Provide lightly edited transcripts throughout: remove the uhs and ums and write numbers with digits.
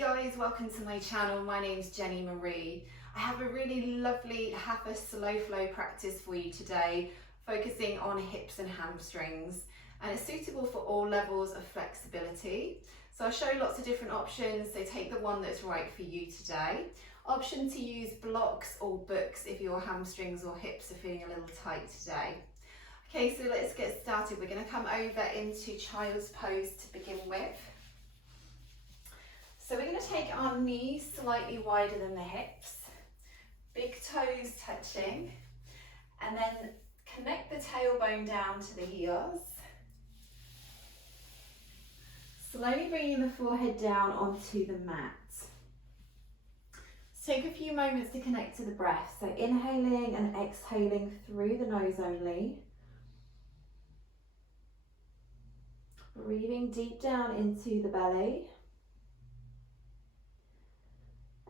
guys, welcome to my channel. My name's Jenny Marie. I have a really lovely Hatha slow flow practice for you today, focusing on hips and hamstrings, and it's suitable for all levels of flexibility. So I'll show you lots of different options, so take the one that's right for you today. Option to use blocks or books if your hamstrings or hips are feeling a little tight today. Okay, so let's get started. We're going to come over into child's pose to begin with. So we're going to take our knees slightly wider than the hips, big toes touching, and then connect the tailbone down to the heels. Slowly bringing the forehead down onto the mat. So take a few moments to connect to the breath. So inhaling and exhaling through the nose only. Breathing deep down into the belly.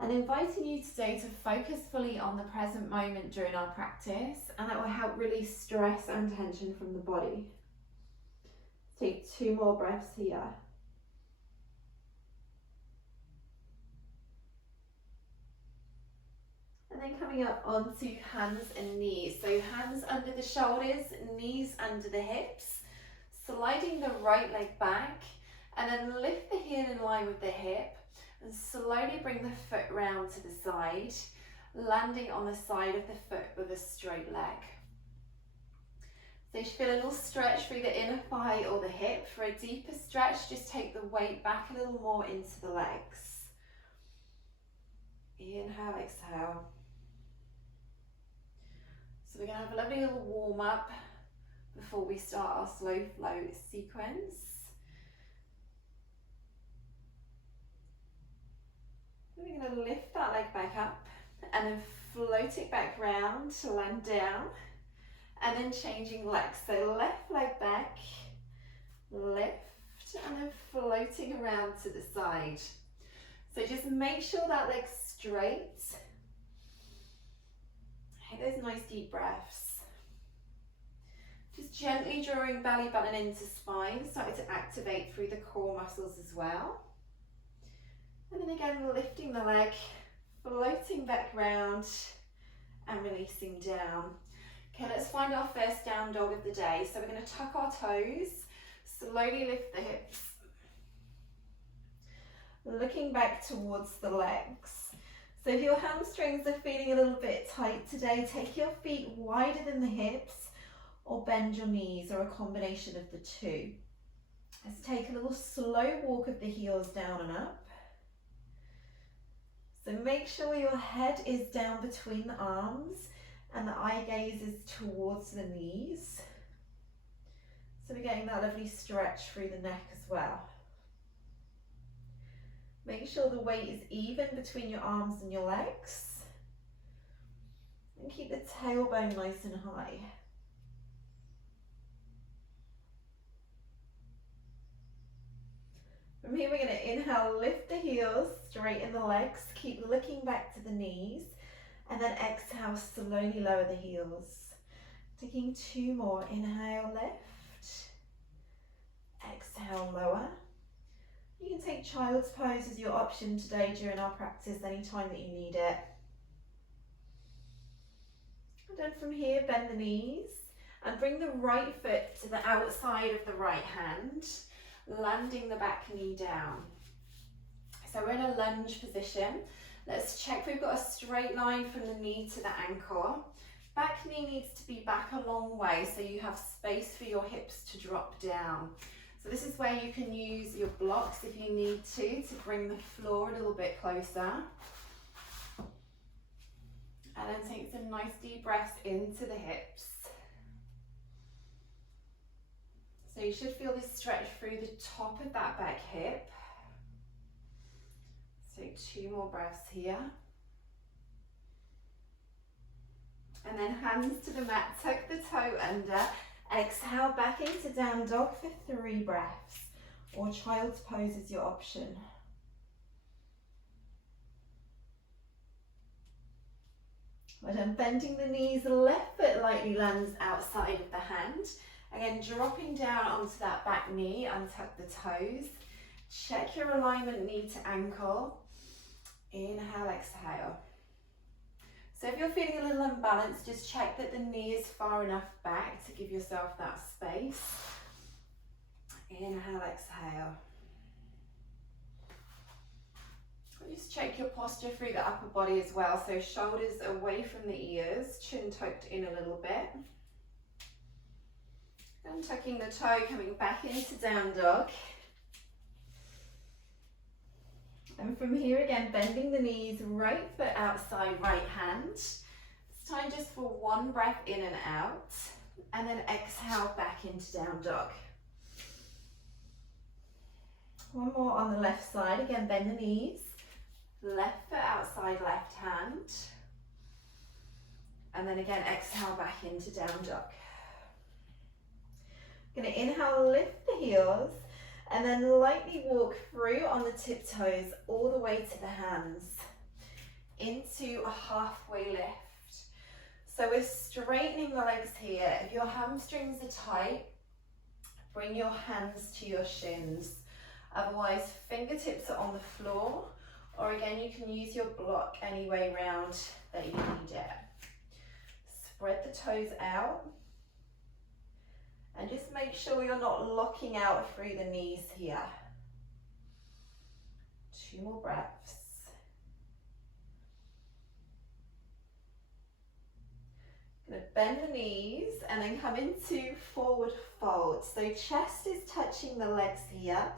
And inviting you today to focus fully on the present moment during our practice, and that will help release stress and tension from the body. Take 2 more breaths here. And then coming up onto hands and knees. So hands under the shoulders, knees under the hips, sliding the right leg back, and then lift the heel in line with the hip. And slowly bring the foot round to the side, landing on the side of the foot with a straight leg. So you should feel a little stretch through the inner thigh or the hip. For a deeper stretch, just take the weight back a little more into the legs. Inhale, exhale. So we're going to have a lovely little warm up before we start our slow flow sequence. We're going to lift that leg back up and then float it back round to land down, and then changing legs. So left leg back, lift, and then floating around to the side. So just make sure that leg's straight. Take those nice deep breaths. Just gently drawing belly button into spine, starting to activate through the core muscles as well. And then again, lifting the leg, floating back round and releasing down. Okay, let's find our first down dog of the day. So we're going to tuck our toes, slowly lift the hips, looking back towards the legs. So if your hamstrings are feeling a little bit tight today, take your feet wider than the hips or bend your knees, or a combination of the two. Let's take a little slow walk of the heels down and up. So make sure your head is down between the arms and the eye gaze is towards the knees. So we're getting that lovely stretch through the neck as well. Make sure the weight is even between your arms and your legs. And keep the tailbone nice and high. From here, we're going to inhale, lift the heels, straighten the legs, keep looking back to the knees, and then exhale, slowly lower the heels. Taking 2 more, inhale, lift, exhale, lower. You can take child's pose as your option today during our practice, anytime that you need it. And then from here, bend the knees, and bring the right foot to the outside of the right hand, landing the back knee down. So we're in a lunge position. Let's check we've got a straight line from the knee to the ankle. Back knee needs to be back a long way so you have space for your hips to drop down. So this is where you can use your blocks if you need to bring the floor a little bit closer. And then take some nice deep breaths into the hips. So you should feel this stretch through the top of that back hip. So 2 more breaths here. And then hands to the mat, tuck the toe under. Exhale back into down dog for 3 breaths. Or child's pose is your option. Well done, bending the knees, left foot lightly lands outside of the hand. Again, dropping down onto that back knee, untuck the toes. Check your alignment knee to ankle. Inhale, exhale. So if you're feeling a little unbalanced, just check that the knee is far enough back to give yourself that space. Inhale, exhale. Just check your posture through the upper body as well. So shoulders away from the ears, chin tucked in a little bit. And tucking the toe, coming back into down dog. And from here again, bending the knees, right foot outside, right hand. This time just for one breath in and out. And then exhale back into down dog. One more on the left side. Again, bend the knees. Left foot outside, left hand. And then again, exhale back into down dog. Going to inhale, lift the heels. And then lightly walk through on the tiptoes all the way to the hands. Into a halfway lift. So we're straightening the legs here. If your hamstrings are tight, bring your hands to your shins. Otherwise, fingertips are on the floor. Or again, you can use your block any way round that you need it. Spread the toes out. And just make sure you're not locking out through the knees here. 2 more breaths. Going to bend the knees and then come into forward fold. So chest is touching the legs here.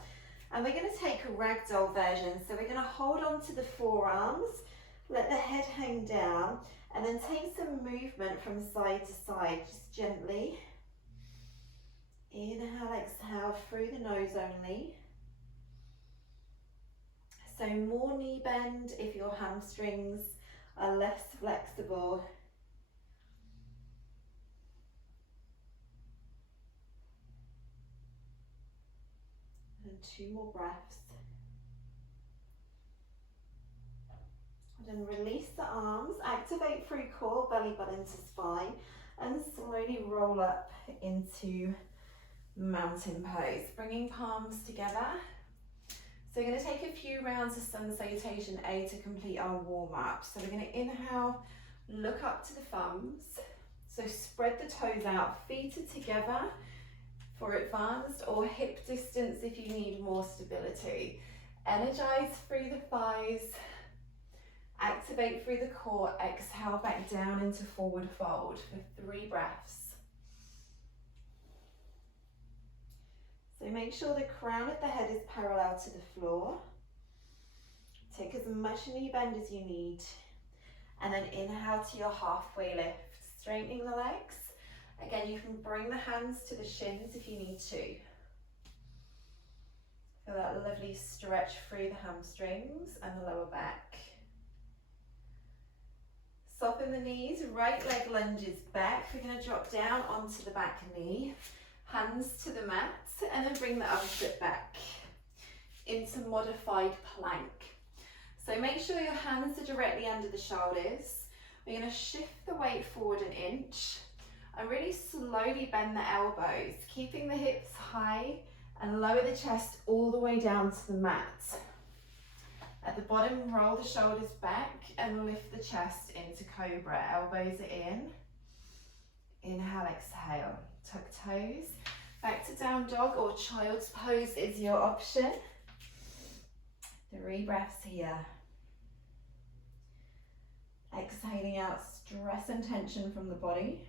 And we're going to take a ragdoll version. So we're going to hold on to the forearms, let the head hang down, and then take some movement from side to side, just gently. Inhale, exhale through the nose only. So more knee bend if your hamstrings are less flexible. And 2 more breaths. And then release the arms, activate through core, belly button to spine, and slowly roll up into mountain pose, bringing palms together. So we're going to take a few rounds of sun salutation A to complete our warm up. So we're going to inhale, look up to the thumbs. So spread the toes out, feet are together for advanced or hip distance if you need more stability. Energize through the thighs, activate through the core, exhale back down into forward fold for 3 breaths. So make sure the crown of the head is parallel to the floor. Take as much knee bend as you need. And then inhale to your halfway lift, straightening the legs. Again, you can bring the hands to the shins if you need to. Feel that lovely stretch through the hamstrings and the lower back. Soften the knees, right leg lunges back. We're going to drop down onto the back knee. Hands to the mat, and then bring the other foot back into modified plank. So make sure your hands are directly under the shoulders. We're going to shift the weight forward an inch and really slowly bend the elbows, keeping the hips high and lower the chest all the way down to the mat. At the bottom, roll the shoulders back and lift the chest into cobra. Elbows are in. Inhale, exhale. Tuck toes. Back to down dog or child's pose is your option. 3 breaths here. Exhaling out stress and tension from the body.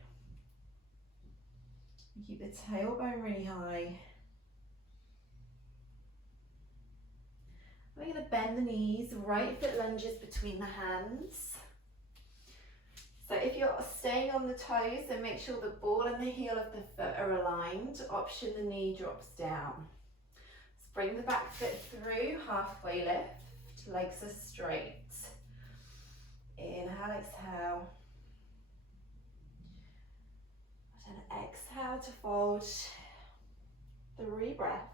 Keep the tailbone really high. We're going to bend the knees, right foot lunges between the hands. So if you're staying on the toes, then make sure the ball and the heel of the foot are aligned. Option the knee drops down. Let's bring the back foot through, halfway lift, legs are straight. Inhale, exhale. And exhale to fold. 3 breaths.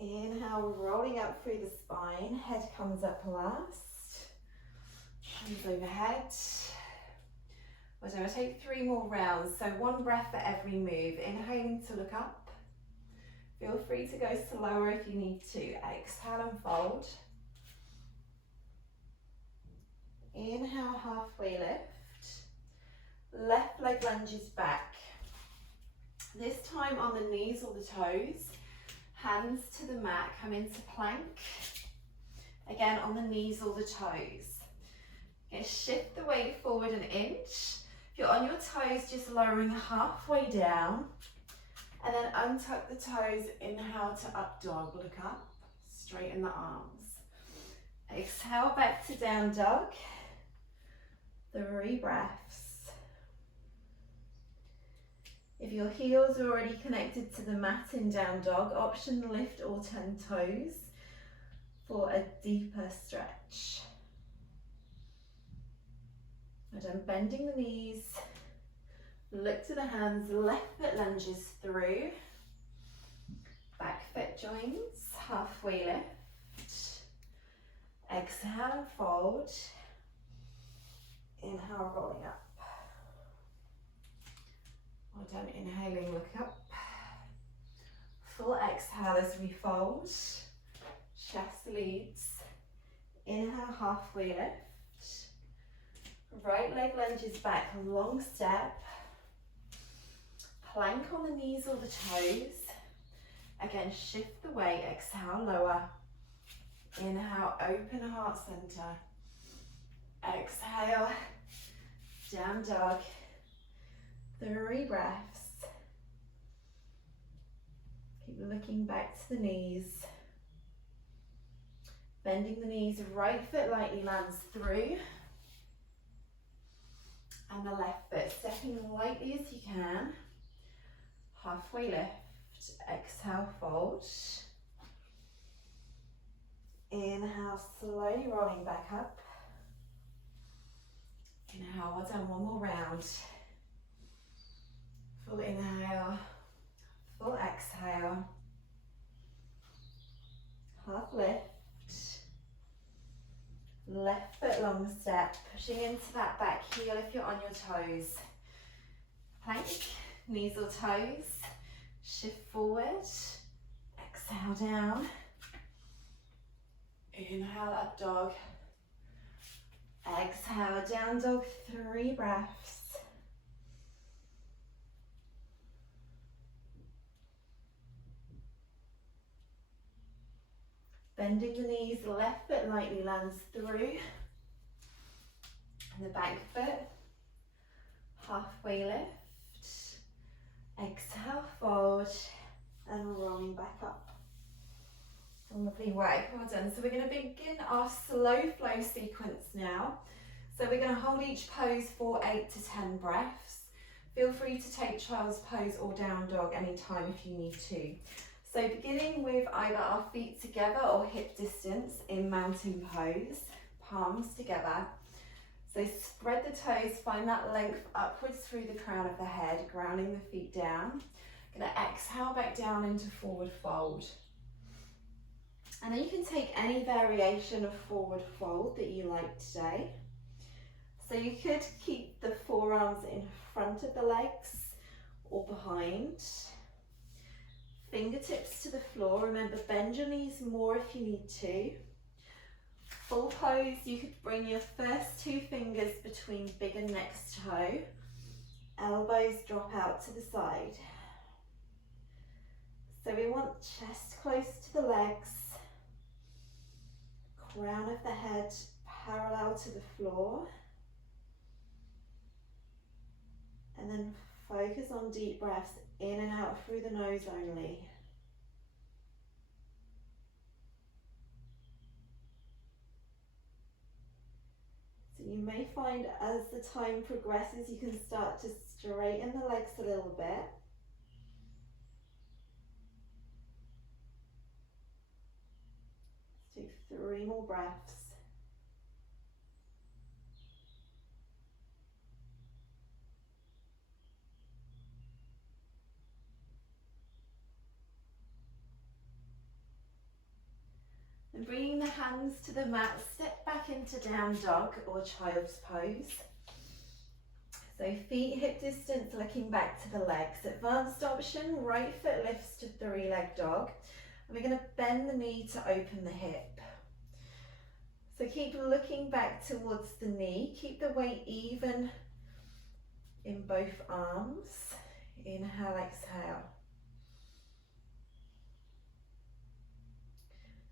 Inhale, rolling up through the spine, head comes up last, hands overhead. Well, I'll take 3 more rounds, so 1 breath for every move. Inhaling to look up. Feel free to go slower if you need to. Exhale and fold. Inhale, halfway lift. Left leg lunges back. This time on the knees or the toes. Hands to the mat, come into plank. Again, on the knees or the toes. Okay, shift the weight forward an inch. If you're on your toes, just lowering halfway down. And then untuck the toes, inhale to up dog, look up, straighten the arms. Exhale back to down dog. 3 breaths. If your heels are already connected to the mat in down dog, option lift or turn toes for a deeper stretch. And I'm bending the knees. Look to the hands, left foot lunges through. Back foot joins, halfway lift. Exhale and fold. Inhale, rolling up. Well done, inhaling, look up. Full exhale as we fold. Chest leads. Inhale, halfway lift. Right leg lunges back, long step. Plank on the knees or the toes. Again, shift the weight, exhale, lower. Inhale, open heart center. Exhale, down dog. 3 breaths. Keep looking back to the knees. Bending the knees, right foot lightly lands through. And the left foot, stepping lightly as you can. Halfway lift, exhale, fold. Inhale, slowly rolling back up. Inhale, well done, 1 more round. Full inhale, full exhale. Half lift. Left foot long step, pushing into that back heel if you're on your toes. Plank, knees or toes. Shift forward. Exhale down. Inhale, up dog. Exhale, down dog, 3 breaths. Bending the knees, left foot lightly lands through. And the back foot, halfway lift. Exhale, fold, and rolling back up. Lovely work, well done. So we're going to begin our slow flow sequence now. So we're going to hold each pose for 8 to 10 breaths. Feel free to take child's pose or down dog anytime if you need to. So beginning with either our feet together or hip distance in mountain pose, palms together. So spread the toes, find that length upwards through the crown of the head, grounding the feet down. Gonna exhale back down into forward fold. And then you can take any variation of forward fold that you like today. So you could keep the forearms in front of the legs or behind. Fingertips to the floor. Remember, bend your knees more if you need to. Full pose, you could bring your first 2 fingers between big and next toe. Elbows drop out to the side. So we want chest close to the legs. Crown of the head parallel to the floor. And then focus on deep breaths in and out through the nose only. So you may find as the time progresses you can start to straighten the legs a little bit. Let's take 3 more breaths. And bringing the hands to the mat, step back into down dog or child's pose. So feet hip distance, looking back to the legs. Advanced option, right foot lifts to three-leg dog. And we're going to bend the knee to open the hip. So keep looking back towards the knee. Keep the weight even in both arms. Inhale, exhale.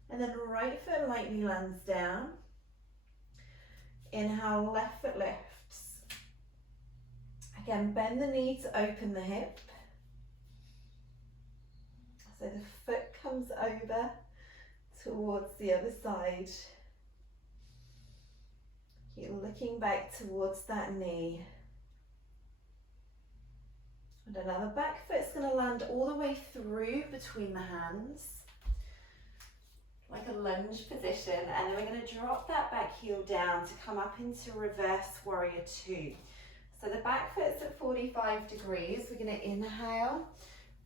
And then right foot lightly lands down. Inhale, left foot lifts. Again, bend the knee to open the hip. So the foot comes over towards the other side. Keep looking back towards that knee. And another back foot's going to land all the way through between the hands, like a lunge position, and then we're going to drop that back heel down to come up into reverse warrior two. So the back foot's at 45 degrees. We're going to inhale,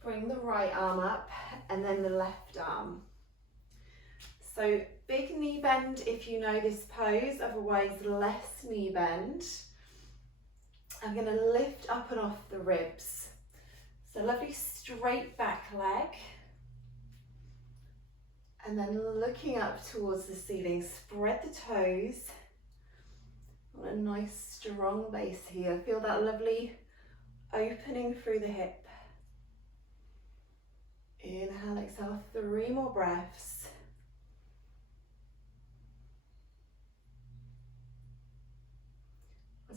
bring the right arm up, and then the left arm. So big knee bend if you know this pose, otherwise less knee bend. I'm going to lift up and off the ribs. So lovely straight back leg. And then looking up towards the ceiling, spread the toes. On a nice strong base here. Feel that lovely opening through the hip. Inhale, exhale, 3 more breaths.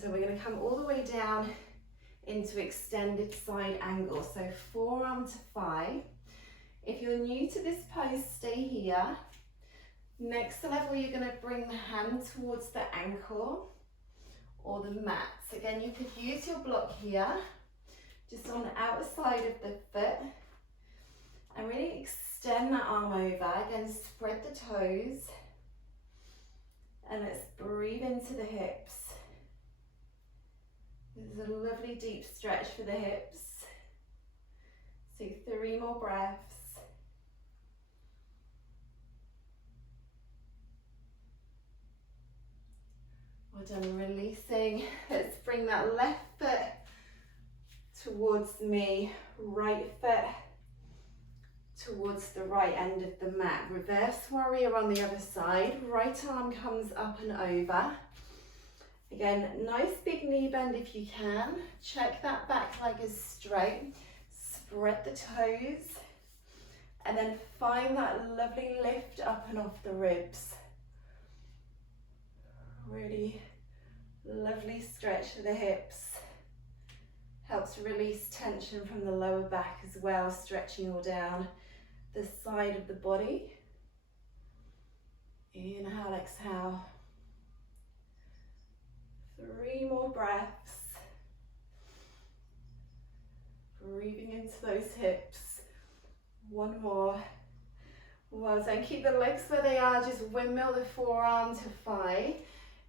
So we're going to come all the way down into extended side angle. So forearm to thigh. If you're new to this pose, stay here. Next level, you're going to bring the hand towards the ankle or the mat. So again, you could use your block here, just on the outer side of the foot. And really extend that arm over. Again, spread the toes. And let's breathe into the hips. This is a lovely deep stretch for the hips. So 3 more breaths. Well done, releasing. Let's bring that left foot towards me, right foot towards the right end of the mat. Reverse warrior on the other side. Right arm comes up and over. Again, nice big knee bend if you can. Check that back leg is straight. Spread the toes. And then find that lovely lift up and off the ribs. Really lovely stretch for the hips. Helps release tension from the lower back as well, stretching all down the side of the body. Inhale, exhale. 3 more breaths. Breathing into those hips. 1 more. Well done. Keep the legs where they are. Just windmill the forearm to thigh.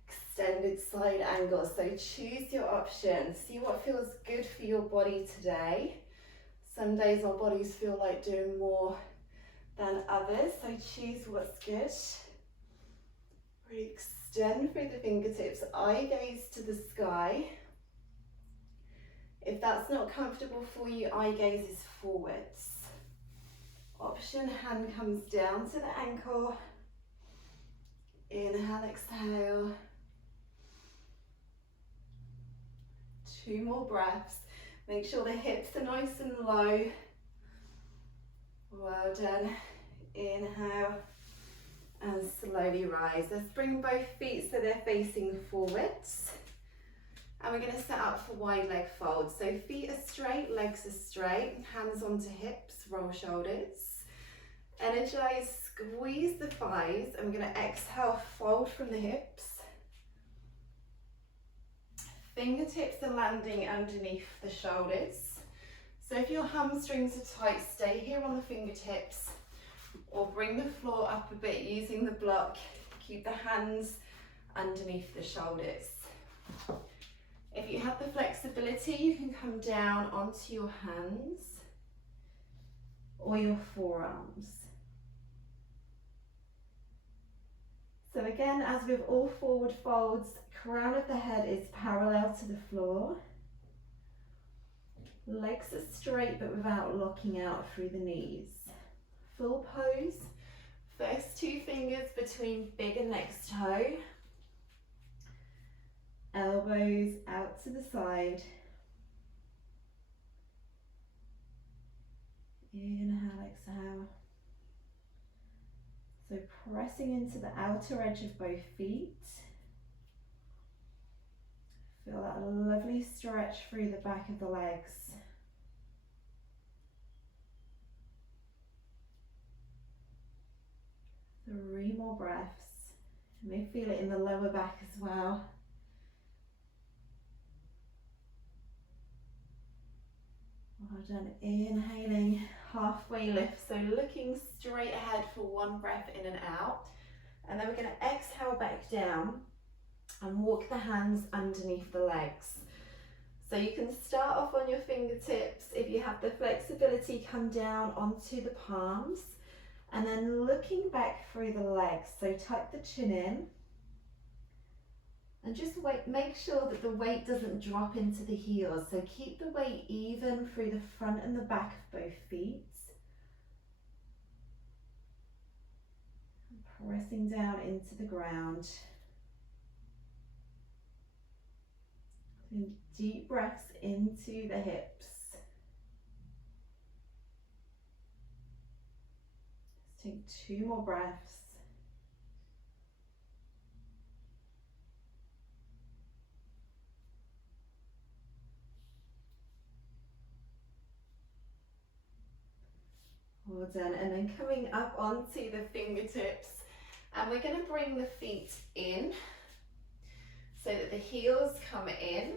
Extended side angle. So choose your option. See what feels good for your body today. Some days our bodies feel like doing more than others. So choose what's good. Really extend through the fingertips. Eye gaze to the sky. If that's not comfortable for you, eye gaze is forwards. Option, hand comes down to the ankle. Inhale, exhale. 2 more breaths. Make sure the hips are nice and low. Well done. Inhale and slowly rise. Let's bring both feet so they're facing forwards. And we're going to set up for wide leg folds. So feet are straight, legs are straight, hands onto hips, roll shoulders. Energize, squeeze the thighs, and we're going to exhale, fold from the hips. Fingertips are landing underneath the shoulders. So if your hamstrings are tight, stay here on the fingertips, or bring the floor up a bit using the block. Keep the hands underneath the shoulders. If you have the flexibility, you can come down onto your hands or your forearms. So again, as with all forward folds, crown of the head is parallel to the floor. Legs are straight but without locking out through the knees. Full pose. First two fingers between big and next toe. Elbows out to the side. Inhale, exhale. So pressing into the outer edge of both feet. Feel that lovely stretch through the back of the legs. 3 more breaths. You may feel it in the lower back as well. Well done. Inhaling, halfway lift. So looking straight ahead for 1 breath in and out. And then we're going to exhale back down and walk the hands underneath the legs. So you can start off on your fingertips. If you have the flexibility, come down onto the palms. And then looking back through the legs. So tuck the chin in. And just make sure that the weight doesn't drop into the heels. So keep the weight even through the front and the back of both feet. And pressing down into the ground. And deep breaths into the hips. Take 2 more breaths. Well done. And then coming up onto the fingertips, and we're going to bring the feet in so that the heels come in,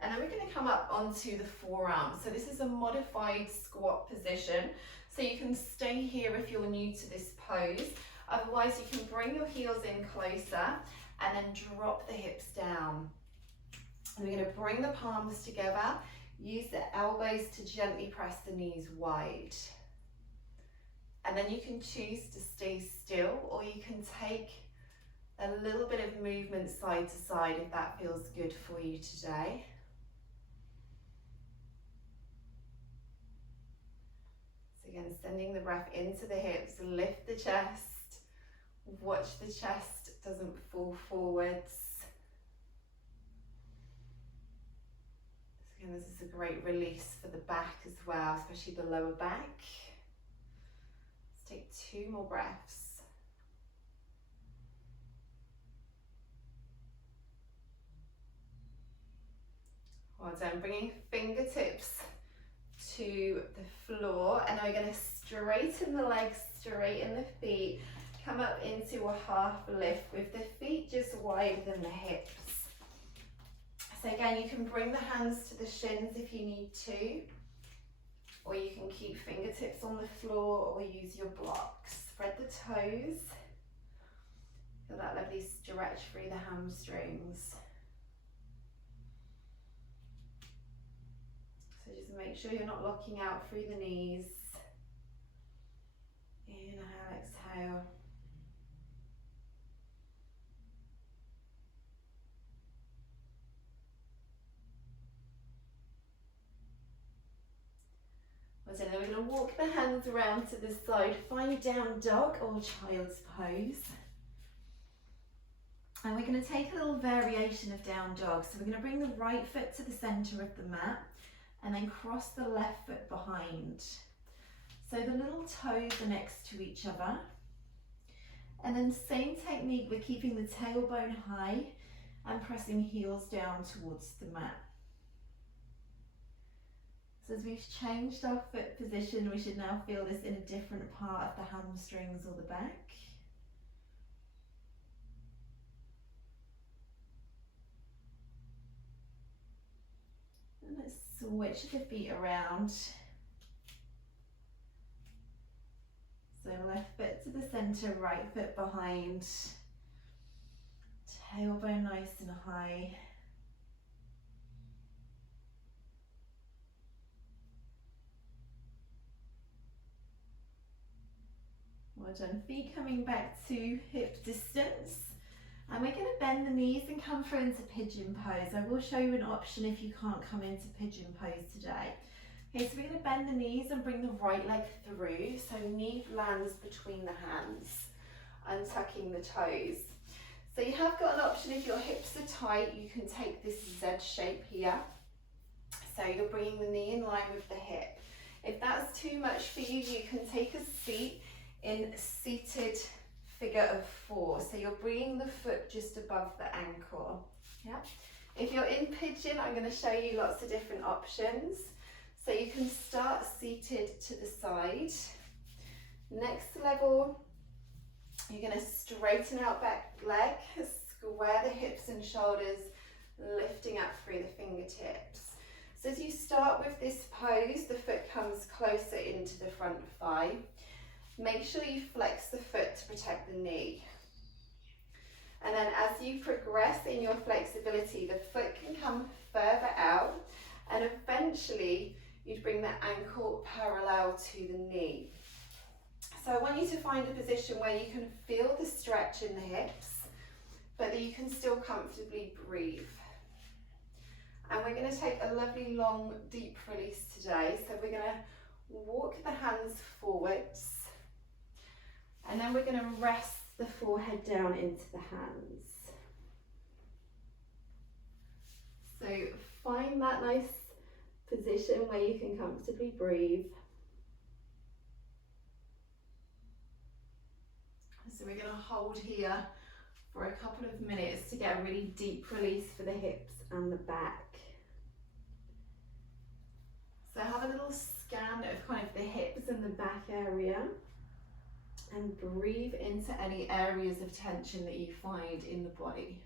and then we're going to come up onto the forearms. So this is a modified squat position. So you can stay here if you're new to this pose. Otherwise you can bring your heels in closer and then drop the hips down. And we're going to bring the palms together. Use the elbows to gently press the knees wide. And then you can choose to stay still, or you can take a little bit of movement side to side if that feels good for you today. Again, sending the breath into the hips, lift the chest, watch the chest doesn't fall forwards. So again, this is a great release for the back as well, especially the lower back. Let's take 2 more breaths. Well done, bringing fingertips to the floor, and we're going to straighten the legs, straighten the feet, come up into a half lift with the feet just wider than the hips. So again, you can bring the hands to the shins if you need to, or you can keep fingertips on the floor or use your blocks. Spread the toes. Feel that lovely stretch through the hamstrings. So just make sure you're not locking out through the knees. Inhale, exhale. So then we're going to walk the hands around to the side, find down dog or child's pose. And we're going to take a little variation of down dog. So we're going to bring the right foot to the center of the mat and then cross the left foot behind. So the little toes are next to each other. And then same technique, we're keeping the tailbone high and pressing heels down towards the mat. So as we've changed our foot position, we should now feel this in a different part of the hamstrings or the back. And let's switch the feet around. So left foot to the center, right foot behind. Tailbone nice and high. Well done. Feet coming back to hip distance. And we're going to bend the knees and come through into pigeon pose. I will show you an option if you can't come into pigeon pose today. Okay, so we're going to bend the knees and bring the right leg through, so knee lands between the hands, untucking the toes. So you have got an option if your hips are tight, you can take this Z shape here. So you're bringing the knee in line with the hip. If that's too much for you, you can take a seat in seated figure of 4. So you're bringing the foot just above the ankle. Yeah. If you're in pigeon, I'm going to show you lots of different options. So you can start seated to the side. Next level, you're going to straighten out back leg, square the hips and shoulders, lifting up through the fingertips. So as you start with this pose, the foot comes closer into the front thigh. Make sure you flex the foot to protect the knee. And then as you progress in your flexibility, the foot can come further out, and eventually you'd bring the ankle parallel to the knee. So I want you to find a position where you can feel the stretch in the hips, but that you can still comfortably breathe. And we're going to take a lovely long deep release today. So we're going to walk the hands forwards, and then we're going to rest the forehead down into the hands. So find that nice position where you can comfortably breathe. So we're going to hold here for a couple of minutes to get a really deep release for the hips and the back. So have a little scan of kind of the hips and the back area, and breathe into any areas of tension that you find in the body.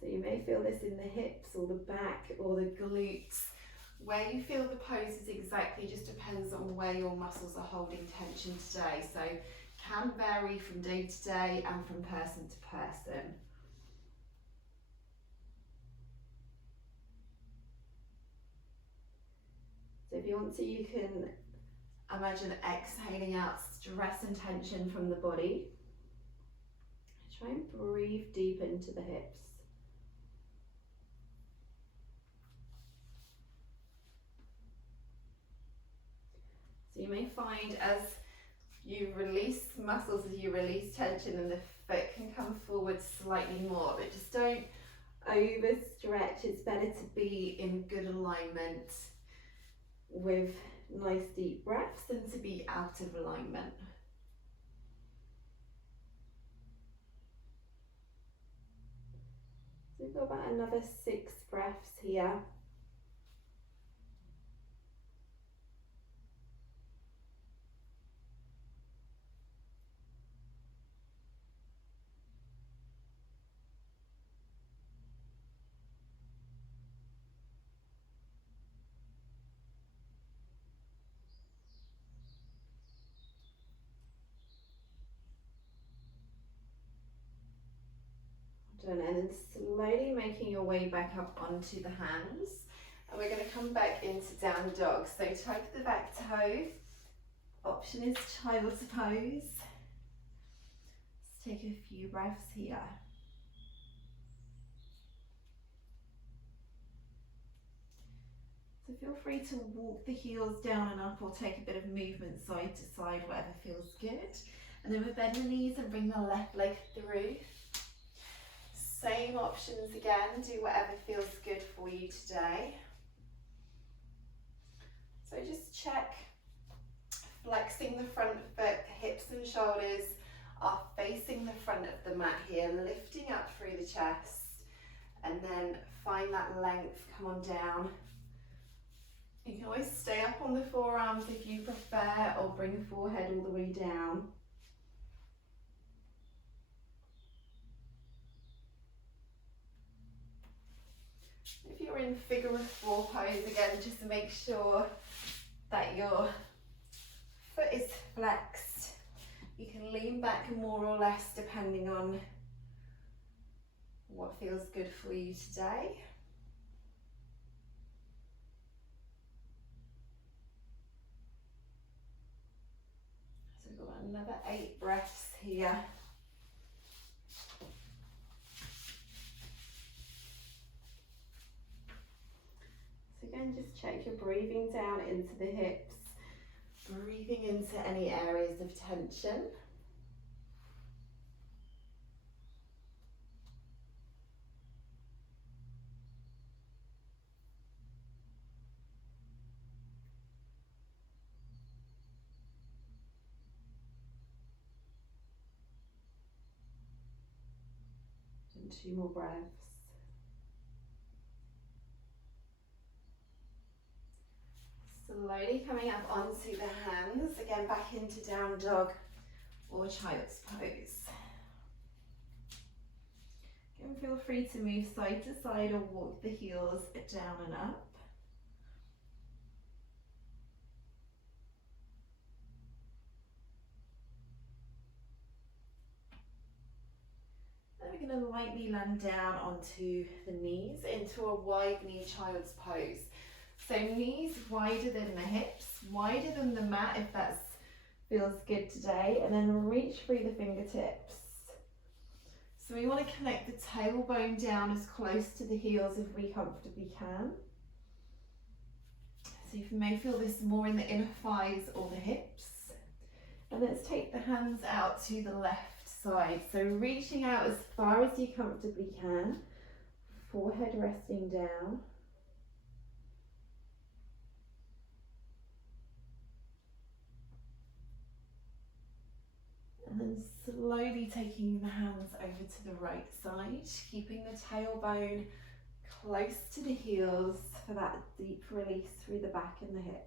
So you may feel this in the hips or the back or the glutes. Where you feel the poses exactly just depends on where your muscles are holding tension today. So can vary from day to day and from person to person. So if you want to, you can imagine exhaling out stress and tension from the body. Try and breathe deep into the hips. So you may find as you release muscles, as you release tension, and the foot can come forward slightly more, but just don't overstretch. It's better to be in good alignment with nice deep breaths than to be out of alignment. So we've got about another 6 breaths here. And then slowly making your way back up onto the hands, and we're going to come back into down dog. So tuck the back toe. Option is child's pose. Let's take a few breaths here. So feel free to walk the heels down and up, or take a bit of movement side to side, whatever feels good. And then we bend the knees and bring the left leg through. Same options again, do whatever feels good for you today. So just check, flexing the front foot, hips and shoulders are facing the front of the mat here, lifting up through the chest, and then find that length, come on down. You can always stay up on the forearms if you prefer, or bring the forehead all the way down. If you're in figure of 4 pose again, just to make sure that your foot is flexed. You can lean back more or less depending on what feels good for you today. So we've got another 8 here. So again, just check you're breathing down into the hips, breathing into any areas of tension. And 2 more breaths. Slowly coming up onto the hands, again back into down dog or child's pose. Again, feel free to move side to side or walk the heels down and up. Then we're going to lightly land down onto the knees into a wide knee child's pose. So knees wider than the hips, wider than the mat if that feels good today, and then reach through the fingertips. So we want to connect the tailbone down as close to the heels as we comfortably can. So you may feel this more in the inner thighs or the hips. And let's take the hands out to the left side. So reaching out as far as you comfortably can, forehead resting down. And then slowly taking the hands over to the right side, keeping the tailbone close to the heels for that deep release through the back and the hips.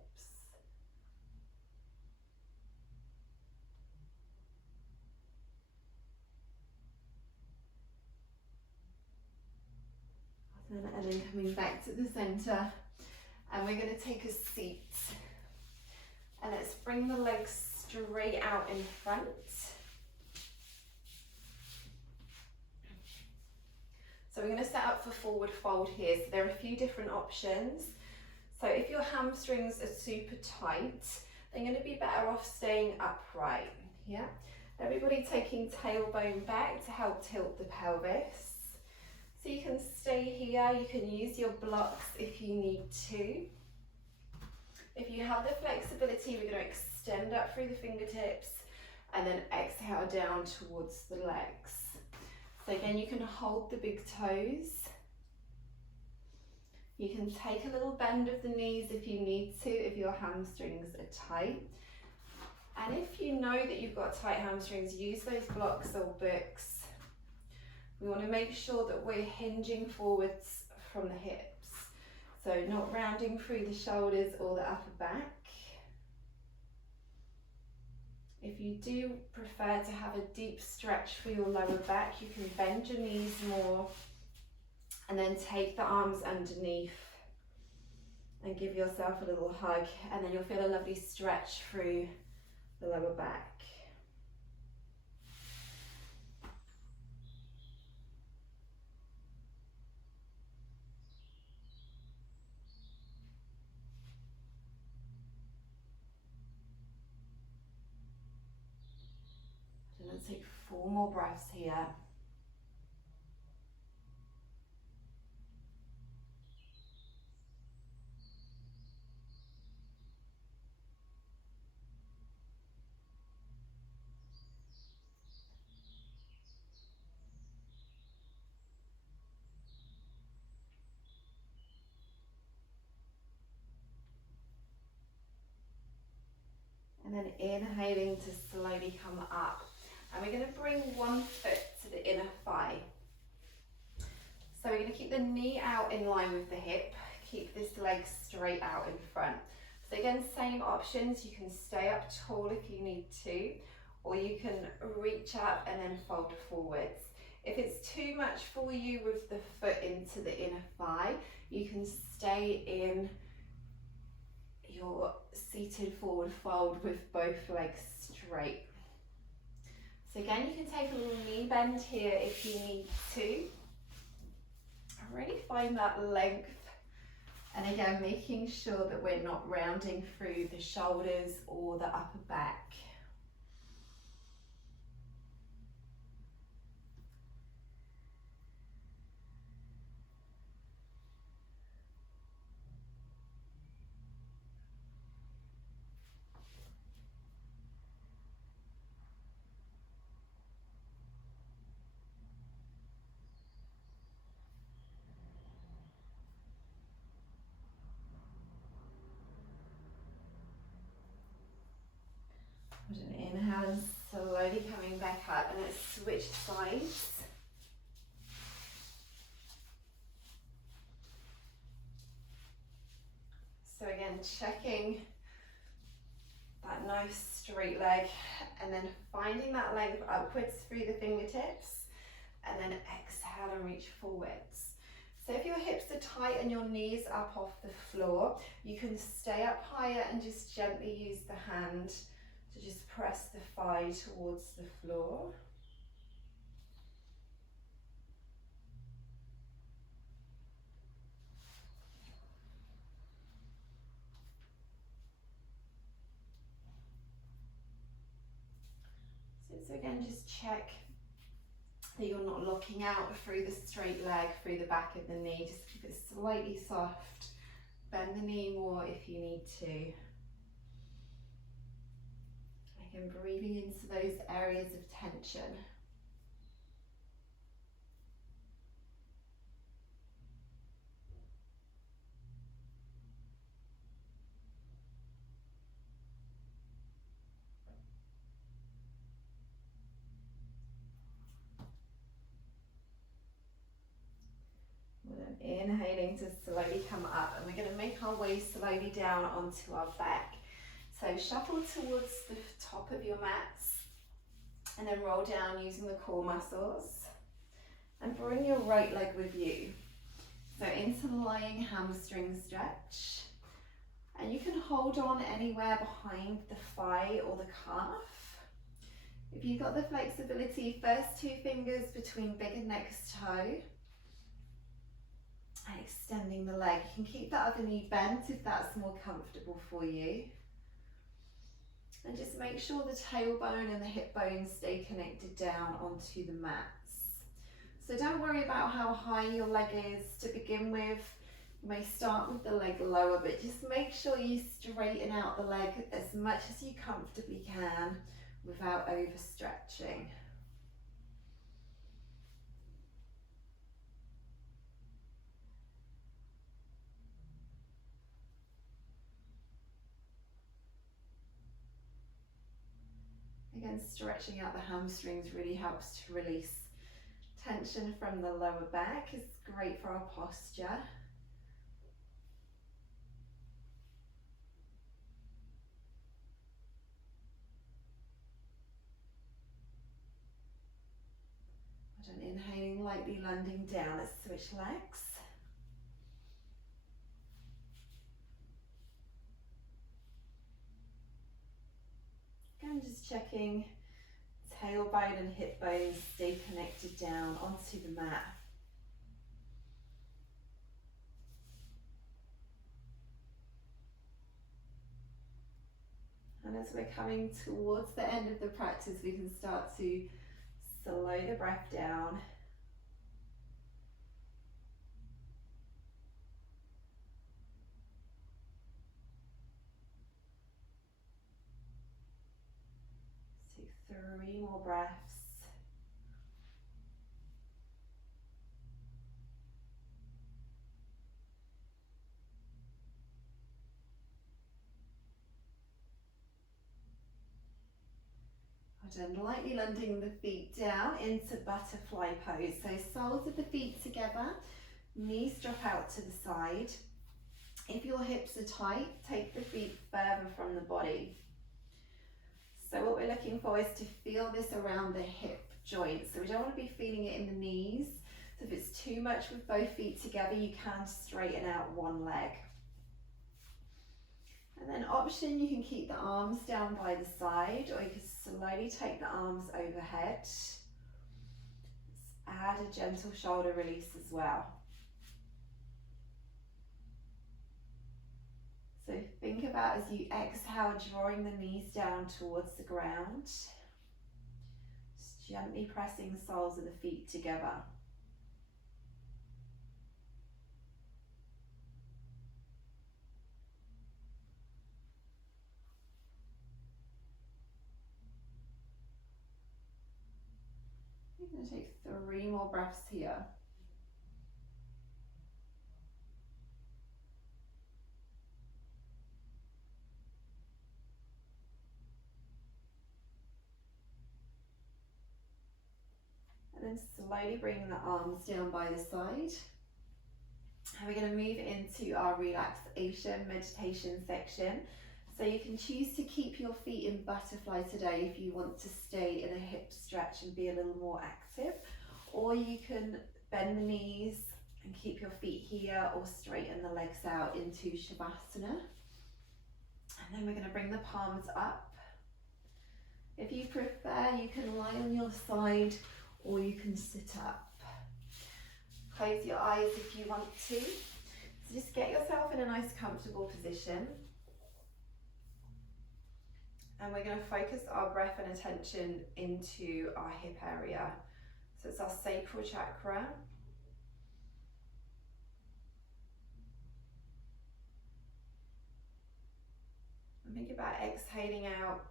And then coming back to the center, and we're going to take a seat. And let's bring the legs straight out in front. So we're going to set up for forward fold here. So there are a few different options. So if your hamstrings are super tight, they're going to be better off staying upright. Yeah. Everybody taking tailbone back to help tilt the pelvis. So you can stay here. You can use your blocks if you need to. If you have the flexibility, we're going to extend up through the fingertips and then exhale down towards the legs. So again, you can hold the big toes. You can take a little bend of the knees if you need to, if your hamstrings are tight. And if you know that you've got tight hamstrings, use those blocks or books. We want to make sure that we're hinging forwards from the hips. So not rounding through the shoulders or the upper back. If you do prefer to have a deep stretch for your lower back, you can bend your knees more and then take the arms underneath and give yourself a little hug, and then you'll feel a lovely stretch through the lower back. Let's take 4 more breaths here. And then inhaling to slowly come up. And we're going to bring one foot to the inner thigh. So we're going to keep the knee out in line with the hip. Keep this leg straight out in front. So again, same options. You can stay up tall if you need to, or you can reach up and then fold forwards. If it's too much for you with the foot into the inner thigh, you can stay in your seated forward fold with both legs straight. So again, you can take a little knee bend here if you need to. Really find that length. And again, making sure that we're not rounding through the shoulders or the upper back. Put an inhale and slowly coming back up, and let's switch sides. So again, checking that nice straight leg, and then finding that length upwards through the fingertips, and then exhale and reach forwards. So if your hips are tight and your knees up off the floor, you can stay up higher and just gently use the hand to just press the thigh towards the floor. So again, just check that you're not locking out through the straight leg, through the back of the knee. Just keep it slightly soft. Bend the knee more if you need to. Again, breathing into those areas of tension. Inhaling to slowly come up, and we're going to make our way slowly down onto our back. So shuffle towards the top of your mats and then roll down using the core muscles, and bring your right leg with you. So into the lying hamstring stretch, and you can hold on anywhere behind the thigh or the calf. If you've got the flexibility, first two fingers between big and next toe, and extending the leg. You can keep that other knee bent if that's more comfortable for you. And just make sure the tailbone and the hip bones stay connected down onto the mats. So don't worry about how high your leg is to begin with. You may start with the leg lower, but just make sure you straighten out the leg as much as you comfortably can without overstretching. Again, stretching out the hamstrings really helps to release tension from the lower back. It's great for our posture. And inhaling, lightly landing down. Let's switch legs. Again, just checking tailbone and hip bones stay connected down onto the mat. And as we're coming towards the end of the practice, we can start to slow the breath down. Take 3 more breaths. And lightly landing the feet down into butterfly pose. So soles of the feet together, knees drop out to the side. If your hips are tight, take the feet further from the body. So what we're looking for is to feel this around the hip joint. So we don't want to be feeling it in the knees. So if it's too much with both feet together, you can straighten out one leg. And then option, you can keep the arms down by the side, or you can slowly take the arms overhead. Let's add a gentle shoulder release as well. So think about, as you exhale, drawing the knees down towards the ground. Just gently pressing the soles of the feet together. I'm going to take 3 more breaths here. then slowly bring the arms down by the side. And we're going to move into our relaxation meditation section. So you can choose to keep your feet in butterfly today if you want to stay in a hip stretch and be a little more active, or you can bend the knees and keep your feet here, or straighten the legs out into Shavasana. And then we're going to bring the palms up. If you prefer, you can lie on your side or you can sit up. Close your eyes if you want to. So just get yourself in a nice comfortable position. And we're going to focus our breath and attention into our hip area. So it's our sacral chakra. And think about exhaling out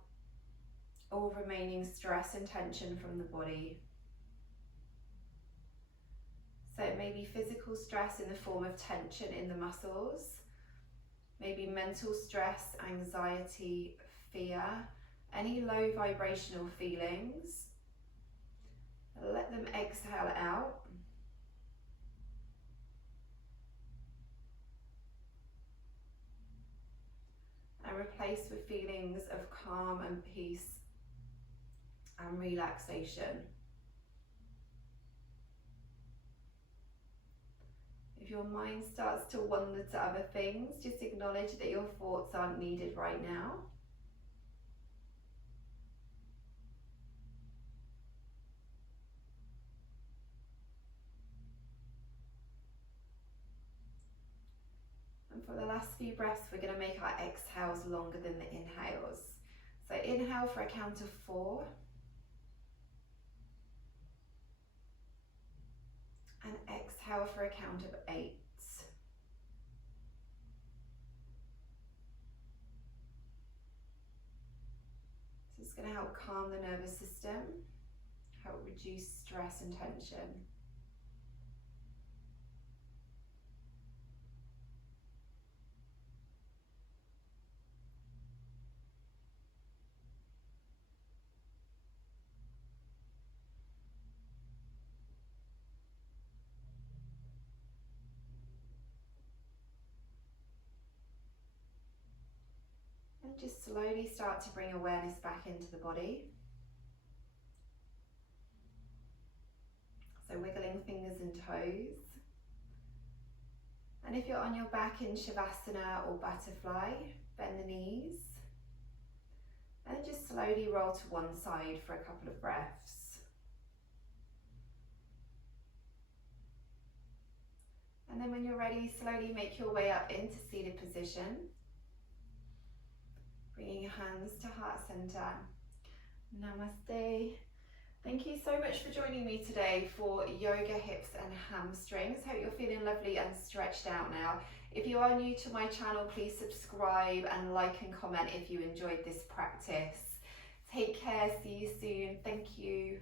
all remaining stress and tension from the body. So it may be physical stress in the form of tension in the muscles, maybe mental stress, anxiety, fear, any low vibrational feelings. Let them exhale out. And replace with feelings of calm and peace and relaxation. If your mind starts to wander to other things, just acknowledge that your thoughts aren't needed right now. And for the last few breaths, we're going to make our exhales longer than the inhales. So inhale for a count of 4. And exhale for a count of 8. So it's going to help calm the nervous system, help reduce stress and tension. And just slowly start to bring awareness back into the body. So wiggling fingers and toes. And if you're on your back in Shavasana or butterfly, bend the knees. And just slowly roll to one side for a couple of breaths. And then when you're ready, slowly make your way up into seated position. Bringing your hands to heart center. Namaste. Thank you so much for joining me today for Yoga Hips and Hamstrings. Hope you're feeling lovely and stretched out now. If you are new to my channel, please subscribe and like and comment if you enjoyed this practice. Take care, see you soon. Thank you.